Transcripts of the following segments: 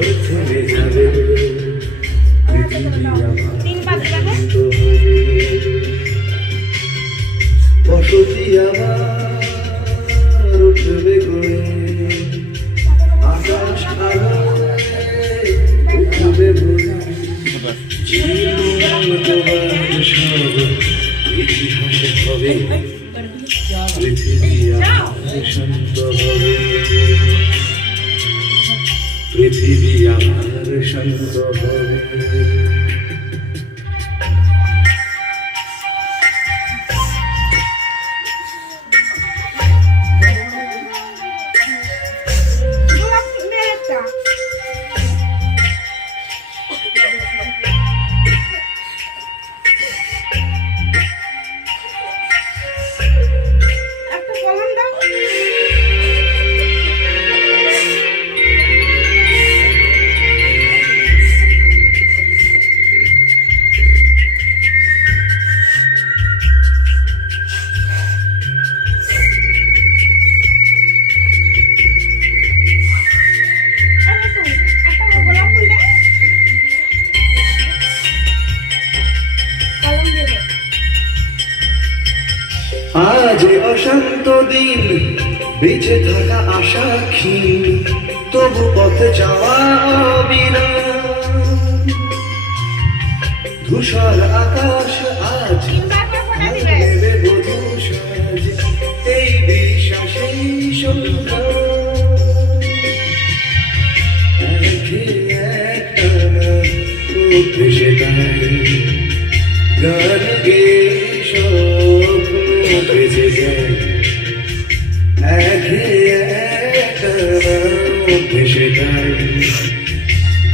ঝড় থেমে যাবে, পৃথিবী আমার শান্ত হবে, বসতি আবার উঠবে গড়ে, আকাশ আলোয় উঠবে ভরে, জীবন তোমার সব ইতিহাসে হবে, পৃথিবী আমার শান্ত হবে, পৃথিবী আমার শান্ত হবে। আজ অশান্ত দিন, বেঁচে থাকা আশা ক্ষীণ, তবু পথে যাওয়া অবিরাম, ধূসর আকাশ আজ নেবে বধূ সাজ, এই বিশ্বাসেই সন্ধ্যা একে একটানা ভেসে যায়, গান গেয়ে স্বপ্ন বেজে যায়, একে একটানা ভেসে যায়,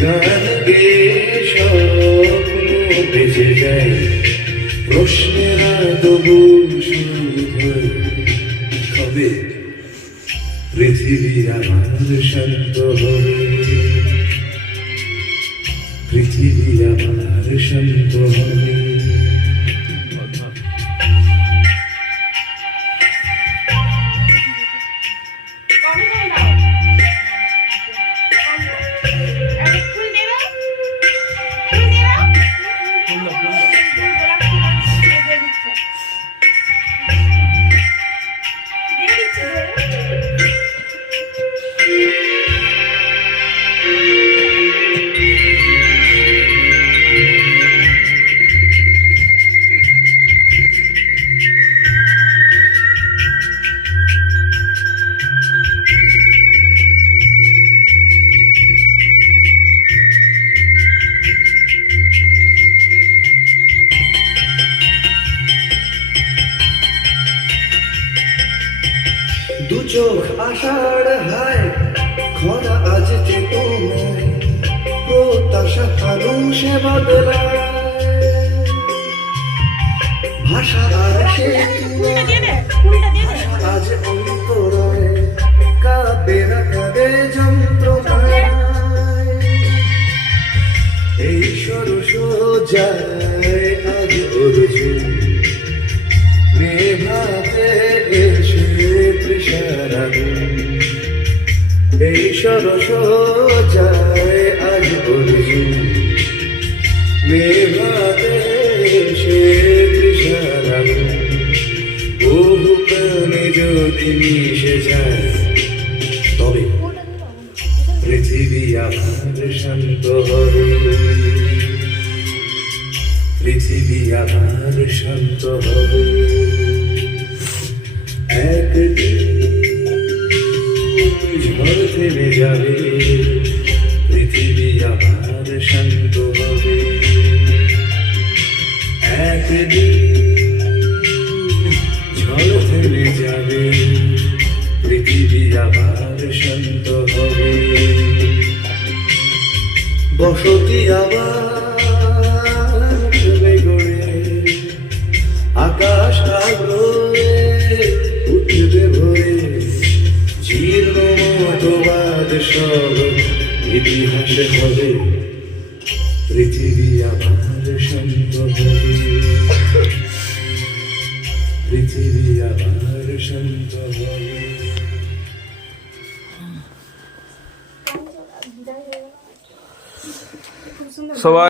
গান গেয়ে স্বপ্ন বেজে যায়, প্রশ্নেরা তবু শুরু হবে, পৃথিবী আমার শান্ত হবে, পৃথিবী আমার শান্ত হবে। দু চোখ আষাঢ় হায়, খরা আজ চেতনায়, প্রত্যাশা ফানুষে বদলায়, ভাষা আর সে আজ অন্তরায়, কাঁদে না কাঁদে যন্ত্রণায়, এই সরস যায় আজ অর্জুন, নেভাতে এসে এই সরস যায় আজ অর্জুন, নেভাতে এসে তৃষার, বহু প্রাণে যদি মিশে যায়, তবে পৃথিবী আমার শান্ত হবে, পৃথিবী আমার শান্ত হবে, একদিন ঝড় থেমে যাবে, পৃথিবী আমার শান্ত হবে, একদিন ঝড় থেমে যাবে, পৃথিবী আবার শান্ত হবে, বসতি আবার গড়ে, আকাশ আগ্রহে উঠবে ভরে, জীর্ণ মতবাদ সব ইতিহাসে হবে, পৃথিবী আবার শান্ত হবে, পৃথিবী আবার শান্ত হবে। সবাই